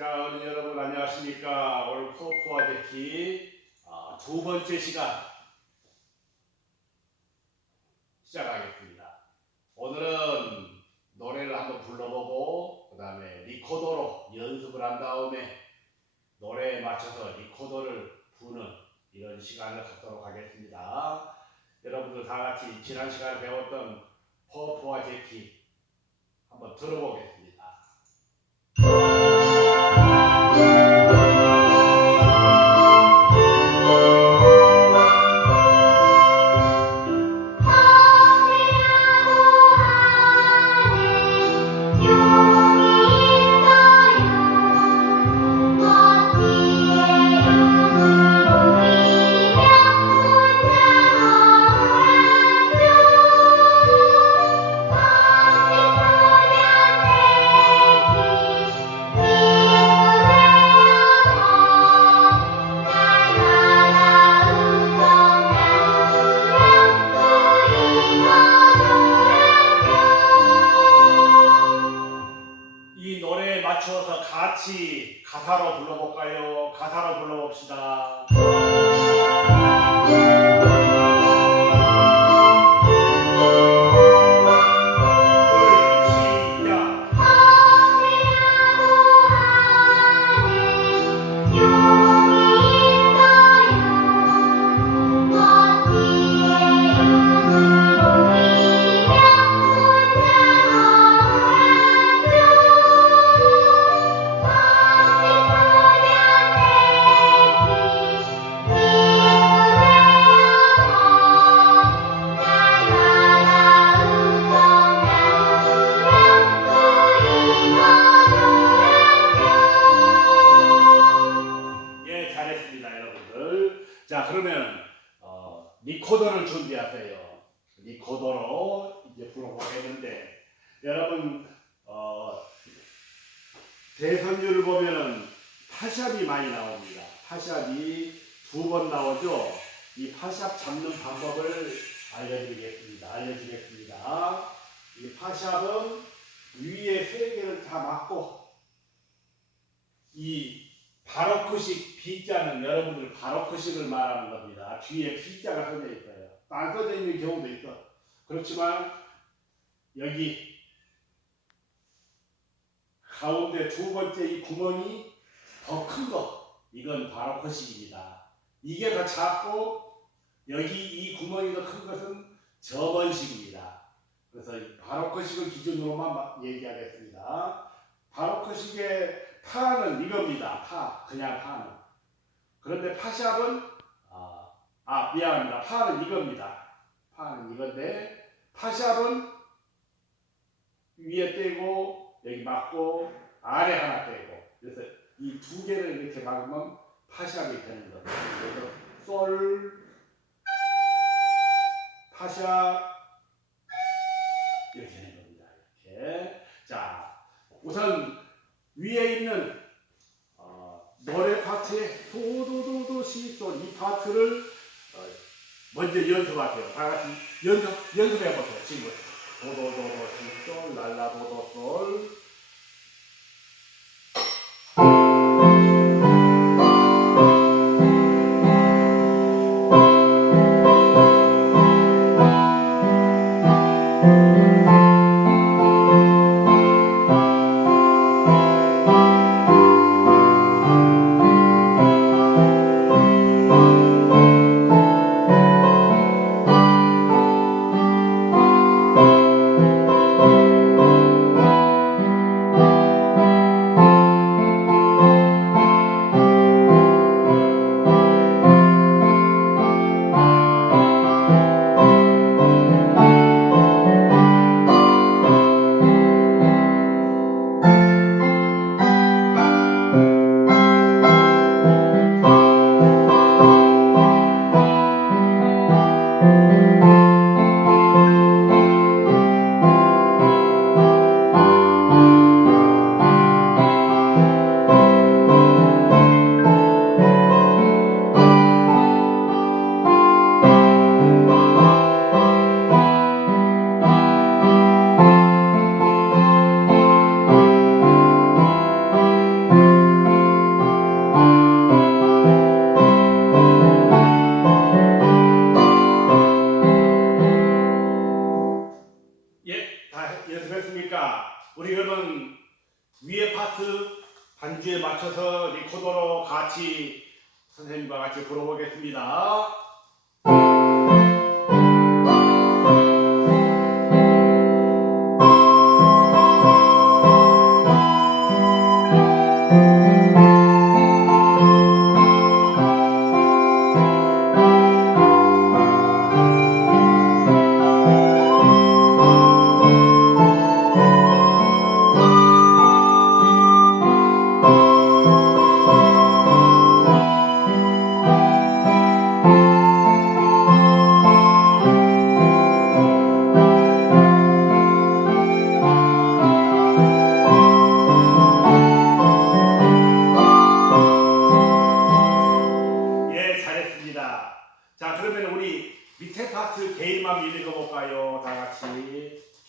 자, 어린이 여러분 안녕하십니까? 오늘 포포와 데키 아, 두 번째 시간 시작하겠습니다. 오늘은 노래를 한번 불러보고 그 다음에 리코더로 연습을 한 다음에 노래에 맞춰서 리코더를 부는 이런 시간을 갖도록 하겠습니다. 여러분들 다 같이 지난 시간에 배웠던 포포와 제키 한번 들어보겠습니다. 불러봅시다. 대선율을 보면은 파샵이 많이 나옵니다. 파샵이 두 번 나오죠. 이 파샵 잡는 방법을 알려드리겠습니다. 알려주겠습니다. 이 파샵은 위에 세 개를 다 막고 이 바로크식 B자는 여러분들 바로크식을 말하는 겁니다. 뒤에 B자가 써져 있어요. 안 써져 있는 경우도 있어. 그렇지만 여기 가운데 두 번째 이 구멍이 더 큰 거. 이건 바로크식입니다. 이게 더 작고 여기 이 구멍이 더 큰 것은 저번식입니다. 그래서 이 바로크식을 기준으로만 마- 얘기하겠습니다. 바로크식의 파는 이겁니다. 파 그냥 파는. 그런데 파샵은 아, 아 미안합니다. 파는 이겁니다. 파는 이건데 파샵은 위에 떼고 여기 막고 아래 하나 떼고 그래서 이 두 개를 이렇게 막으면 파샵이 되는 겁니다. 그래서 솔 파샵 이렇게 되는 겁니다. 이렇게 자 우선 위에 있는 어, 노래 파트의 도도도도 시솔 이 파트를 어, 먼저 연습하세요. 다 같이 연습 연습해 보세요. 지금 도도도도 시솔 랄라도도 솔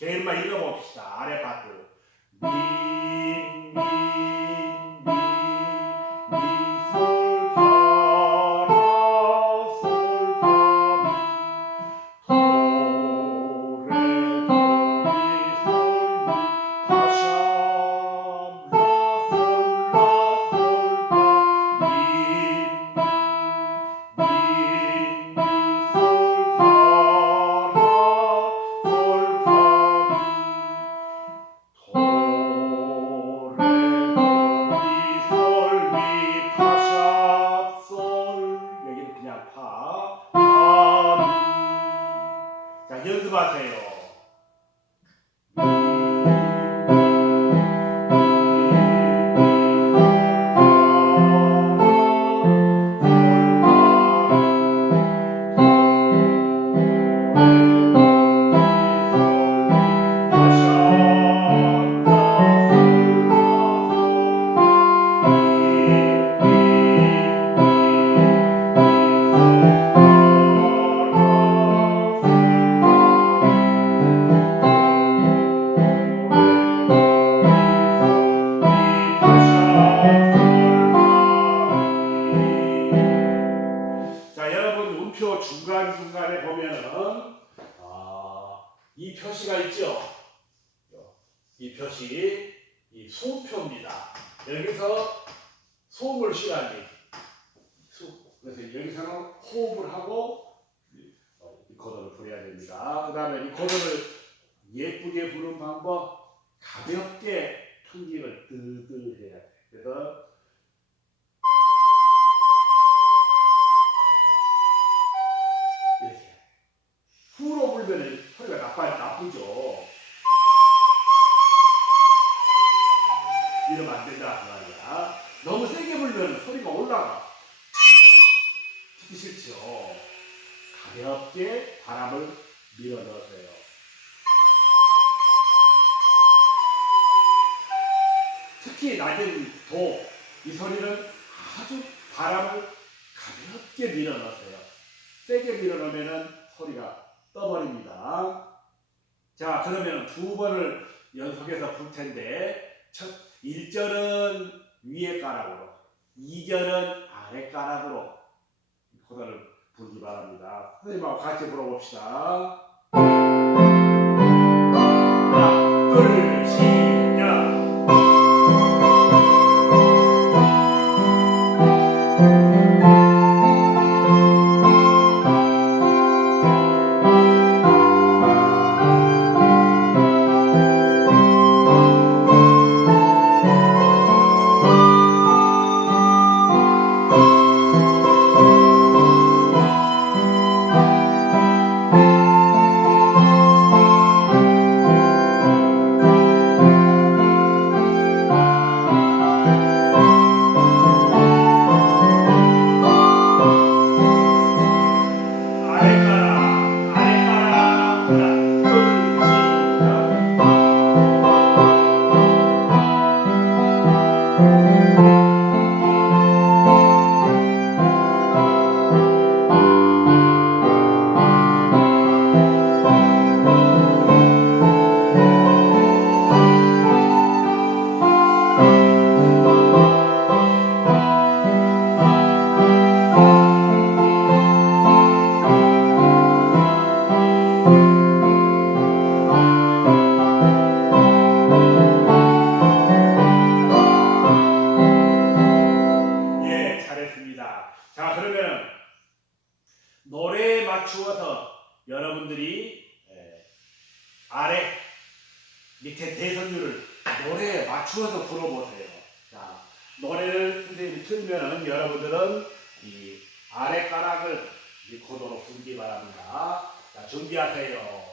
개인만 읽어봅시다. 아래 파트 미, 미, 소표입니다. 여기서 소음을 쉬라니. 수. 그래서 여기서는 호흡을 하고 어, 이 코드를 부려야 됩니다. 그 다음에 이 코드를 예쁘게 부는 방법 가볍게 평기를 뜨뜨 해야 돼. 그래서 이렇게 후로 불면 소리가 나빠 나쁘죠. 이 소리는 아주 바람을 가볍게 밀어 넣으세요. 세게 밀어 넣으면 소리가 떠버립니다. 자, 그러면 두 번을 연속해서 불 텐데, 첫 1절은 위에 가락으로, 2절은 아래 가락으로 코드를 불기 바랍니다. 선생님하고 같이 불어봅시다. 하나, 둘, 보세요. 자, 노래를 선생님이 틀면은 여러분들은 이 아래가락을 이 코도로 굴기 바랍니다. 자, 준비하세요.